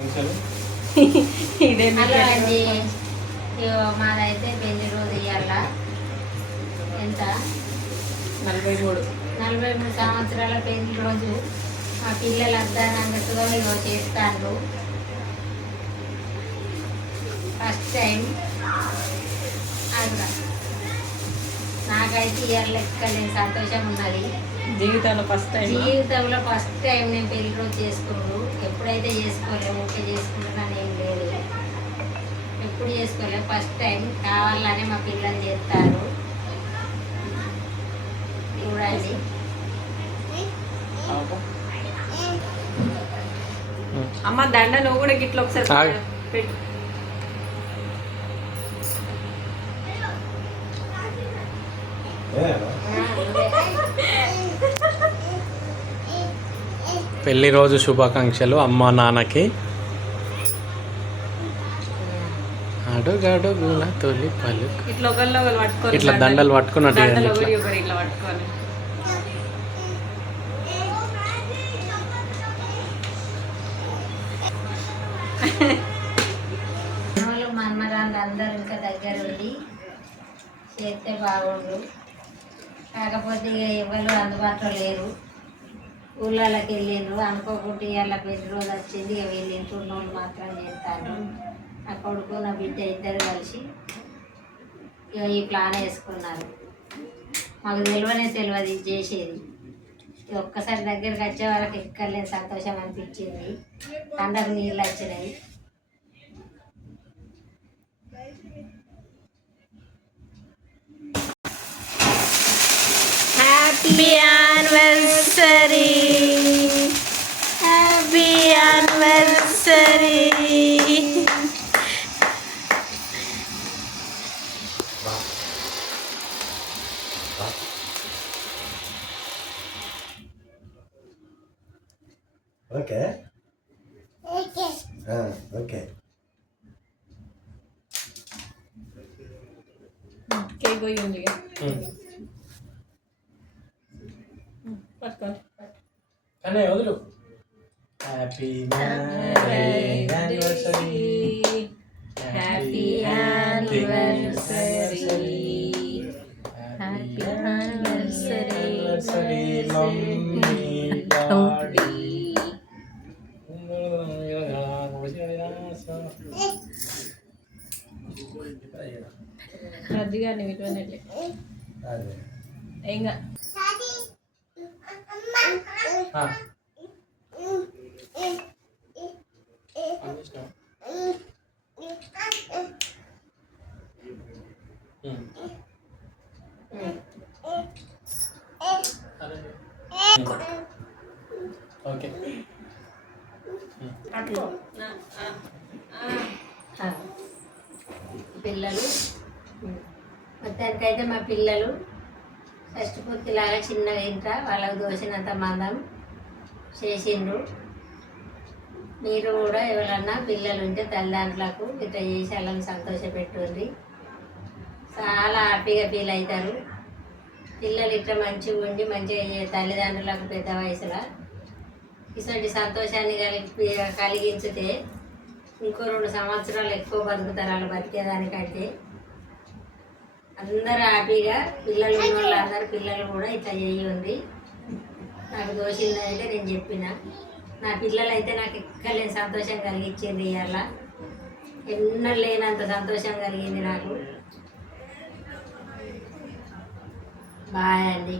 Hello అండి, మాదైతే పెళ్లి రోజు ఇవాళ ఎంత 43 సంవత్సరాల పెళ్లి రోజు. మా పిల్లలు అర్ధానంగట్టుగా ఇవో చేస్తాను. ఫస్ట్ టైం నాకైతే ఇవాళ లెక్కలేని సంతోషం ఉన్నది. జీవితంలో ఫస్ట్ టైం నేను పెళ్లి రోజు చేసుకున్నాను. ఎప్పుడైతే చేసుకోలేము ఓకే చేసుకుంటున్నాను, ఏం లేదు, ఎప్పుడు చేసుకోలేదు. ఫస్ట్ టైం కావాలనే మా పిల్లలు చేస్తారు. చూడండి, అమ్మ దండ నువ్వు కూడా గిట్ల ఒకసారి పెట్టు. పెళ్లి రోజు శుభాకాంక్షలు అమ్మ నాన్నకి. అడుగడుగున తొలి పలుకు. ఇట్లా దండలు పట్టుకున్నట్టు ఇట్లా పట్టుకొని మన్మరాళ్ళు అందరూ ఇంకా దగ్గర ఉండి చేస్తే బాగుండు. కాకపోతే ఇక ఎవరు అందుబాటులో లేరు, ఊళ్ళకి వెళ్ళిండ్రు. అనుకోకుండా ఇవాళ పెళ్లి రోజు వచ్చింది, ఇక వీళ్ళు ఇంట్లో మాత్రం చేస్తాను. నా కొడుకు నా బిడ్డ ఇద్దరు కలిసి ఇక ఈ ప్లాన్ వేసుకున్నారు. మాకు తెలియదు చేసేది. ఒక్కసారి దగ్గరికి వచ్చే వాళ్ళకి ఎక్కర్లేని సంతోషం అనిపించింది. కండకు నీళ్ళు వచ్చినాయి. Happy anniversary, happy anniversary. Okay okay cake పోయి ఉంది పట్టుకోండి. కానీ వదులు. Happy anniversary, happy anniversary, happy anniversary mummy daddy. రజ్జుగారిని విలువనట్లే ఇంకా ఓకే పిల్లలు మొత్తానికైతే మా పిల్లలు షష్టి పూర్తిలాగా చిన్నగా ఇంట వాళ్ళకు దోసినంత మందం చేసిండ్రు. మీరు కూడా ఎవరన్నా పిల్లలు ఉంటే తల్లిదండ్రులకు ఇట్లా చేసి వాళ్ళని సంతోషపెట్టుంది. చాలా హ్యాపీగా ఫీల్ అవుతారు. పిల్లలు ఇట్లా మంచిగా ఉండి మంచిగా తల్లిదండ్రులకు పెద్ద వయసులో ఇటువంటి సంతోషాన్ని కలిగించితే ఇంకో 2 సంవత్సరాలు ఎక్కువ బతుకుతారు. వాళ్ళు బతికేదానికంటే అందరూ హ్యాపీగా పిల్లలు ఉన్న వాళ్ళందరూ పిల్లలు కూడా ఇట్లా చేయండి. నాకు దోషిందైతే నేను చెప్పిన నా పిల్లలు అయితే నాకు ఎక్కలేని సంతోషం కలిగించింది. ఇవాళ ఎన్నో లేనంత సంతోషం కలిగింది నాకు. బాయ్ అండి.